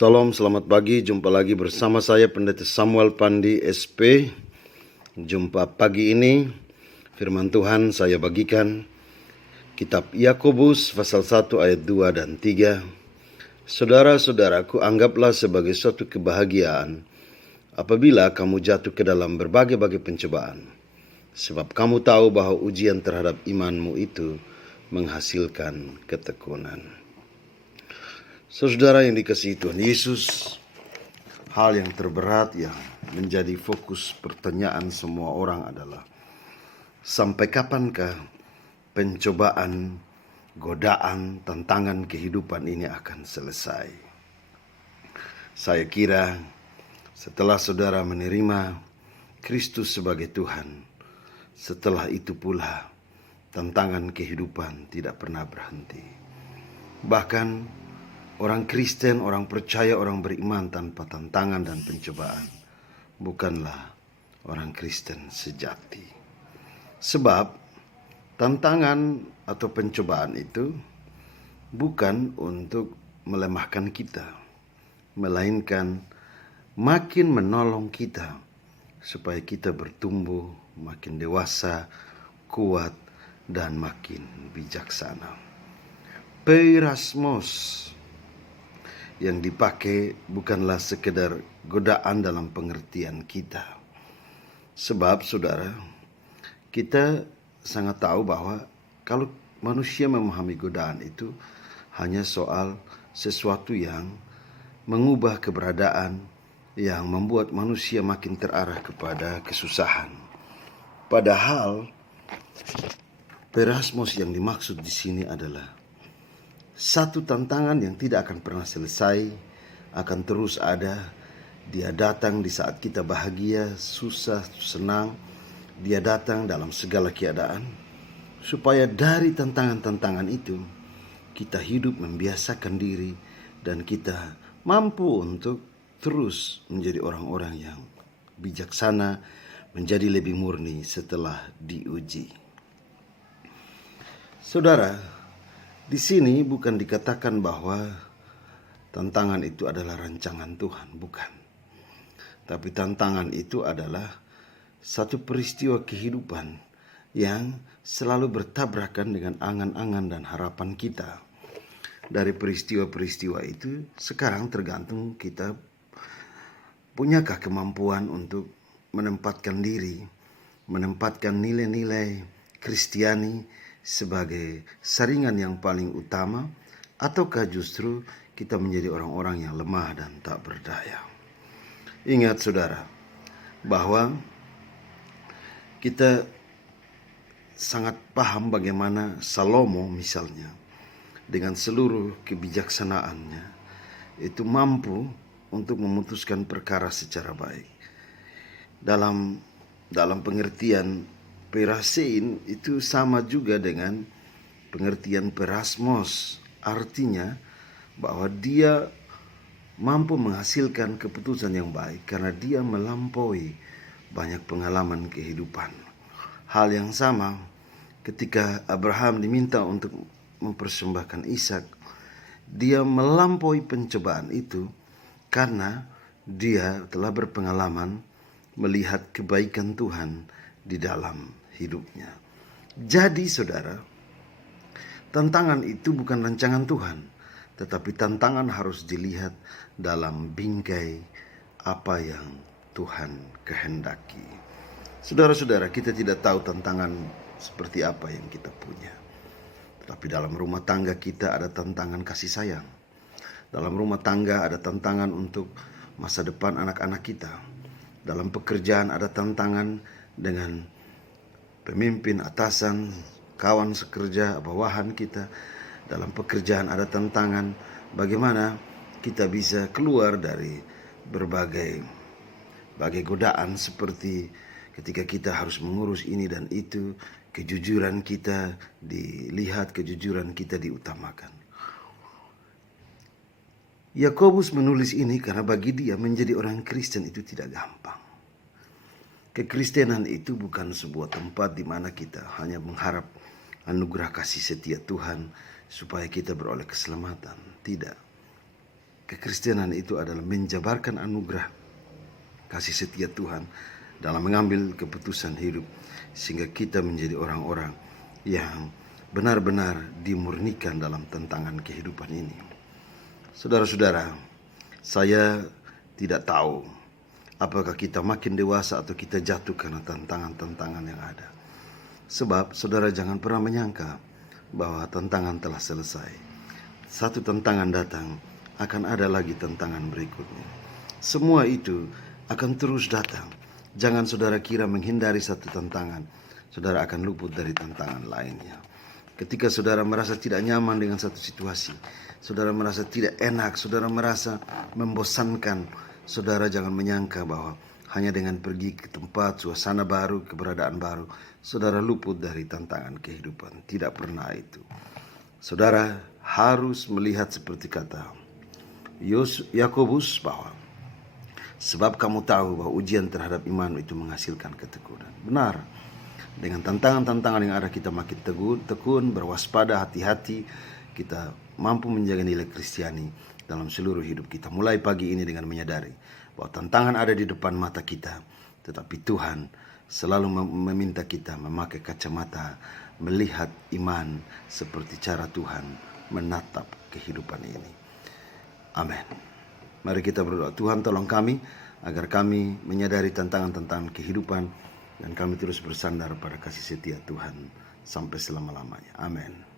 Salam, selamat pagi. Jumpa lagi bersama saya Pendeta Samuel Pandi SP. Jumpa pagi ini, firman Tuhan saya bagikan Kitab Yakobus pasal 1 ayat 2 dan 3. Saudara-saudaraku, anggaplah sebagai suatu kebahagiaan apabila kamu jatuh ke dalam berbagai-bagai pencobaan. Sebab kamu tahu bahwa ujian terhadap imanmu itu menghasilkan ketekunan. Saudara yang dikasihi Tuhan Yesus, hal yang terberat yang menjadi fokus pertanyaan semua orang adalah sampai kapankah pencobaan, godaan, tantangan kehidupan ini akan selesai? Saya kira setelah saudara menerima Kristus sebagai Tuhan, setelah itu pula tantangan kehidupan tidak pernah berhenti. Bahkan orang Kristen, orang percaya, orang beriman tanpa tantangan dan pencobaan bukanlah orang Kristen sejati. Sebab tantangan atau pencobaan itu bukan untuk melemahkan kita, melainkan makin menolong kita supaya kita bertumbuh makin dewasa, kuat, dan makin bijaksana. Peirasmos yang dipakai bukanlah sekedar godaan dalam pengertian kita. Sebab saudara, kita sangat tahu bahwa kalau manusia memahami godaan itu hanya soal sesuatu yang mengubah keberadaan, yang membuat manusia makin terarah kepada kesusahan. Padahal peirasmos yang dimaksud di sini adalah satu tantangan yang tidak akan pernah selesai, akan terus ada. Dia datang di saat kita bahagia, susah, senang. Dia datang dalam segala keadaan. Supaya dari tantangan-tantangan itu, kita hidup membiasakan diri dan kita mampu untuk terus menjadi orang-orang yang bijaksana, menjadi lebih murni setelah diuji. Saudara, di sini bukan dikatakan bahwa tantangan itu adalah rancangan Tuhan, bukan. Tapi tantangan itu adalah satu peristiwa kehidupan yang selalu bertabrakan dengan angan-angan dan harapan kita. Dari peristiwa-peristiwa itu sekarang tergantung kita punyakah kemampuan untuk menempatkan diri, menempatkan nilai-nilai Kristiani sebagai saringan yang paling utama, ataukah justru kita menjadi orang-orang yang lemah dan tak berdaya. Ingat saudara, bahwa kita sangat paham bagaimana Salomo misalnya dengan seluruh kebijaksanaannya itu mampu untuk memutuskan perkara secara baik. Dalam pengertian perasein itu sama juga dengan pengertian perasmos, artinya bahwa dia mampu menghasilkan keputusan yang baik karena dia melampaui banyak pengalaman kehidupan. Hal yang sama ketika Abraham diminta untuk mempersembahkan Ishak, dia melampaui pencobaan itu karena dia telah berpengalaman melihat kebaikan Tuhan di dalam hidupnya. Jadi saudara, tantangan itu bukan rancangan Tuhan, tetapi tantangan harus dilihat dalam bingkai apa yang Tuhan kehendaki. Saudara-saudara, kita tidak tahu tantangan seperti apa yang kita punya. Tetapi dalam rumah tangga kita ada tantangan kasih sayang. Dalam rumah tangga ada tantangan untuk masa depan anak-anak kita. Dalam pekerjaan ada tantangan dengan pemimpin, atasan, kawan sekerja, bawahan kita. Dalam pekerjaan ada tantangan bagaimana kita bisa keluar dari berbagai godaan seperti ketika kita harus mengurus ini dan itu, kejujuran kita dilihat, kejujuran kita diutamakan. Yakobus menulis ini karena bagi dia menjadi orang Kristen itu tidak gampang. Kekristenan itu bukan sebuah tempat di mana kita hanya mengharap anugerah kasih setia Tuhan supaya kita beroleh keselamatan. Tidak. kekristenan itu adalah menjabarkan anugerah kasih setia Tuhan dalam mengambil keputusan hidup, sehingga kita menjadi orang-orang yang benar-benar dimurnikan dalam tantangan kehidupan ini. Saudara-saudara, saya tidak tahu apakah kita makin dewasa atau kita jatuh karena tantangan-tantangan yang ada. Sebab saudara jangan pernah menyangka bahwa tantangan telah selesai. Satu tantangan datang, akan ada lagi tantangan berikutnya. Semua itu akan terus datang. Jangan saudara kira menghindari satu tantangan, saudara akan luput dari tantangan lainnya. Ketika saudara merasa tidak nyaman dengan satu situasi, saudara merasa tidak enak, saudara merasa membosankan, saudara jangan menyangka bahwa hanya dengan pergi ke tempat, suasana baru, keberadaan baru, saudara luput dari tantangan kehidupan. Tidak pernah itu. Saudara harus melihat seperti kata Yakobus bahwa sebab kamu tahu bahwa ujian terhadap iman itu menghasilkan ketekunan. Benar. Dengan tantangan-tantangan yang ada kita makin tekun, berwaspada, hati-hati. Kita mampu menjaga nilai Kristiani dalam seluruh hidup kita. Mulai pagi ini dengan menyadari bahwa tantangan ada di depan mata kita, tetapi Tuhan selalu meminta kita memakai kacamata, melihat iman seperti cara Tuhan menatap kehidupan ini. Amin. Mari kita berdoa. Tuhan, tolong kami agar kami menyadari tantangan-tantangan kehidupan dan kami terus bersandar pada kasih setia Tuhan sampai selama-lamanya. Amin.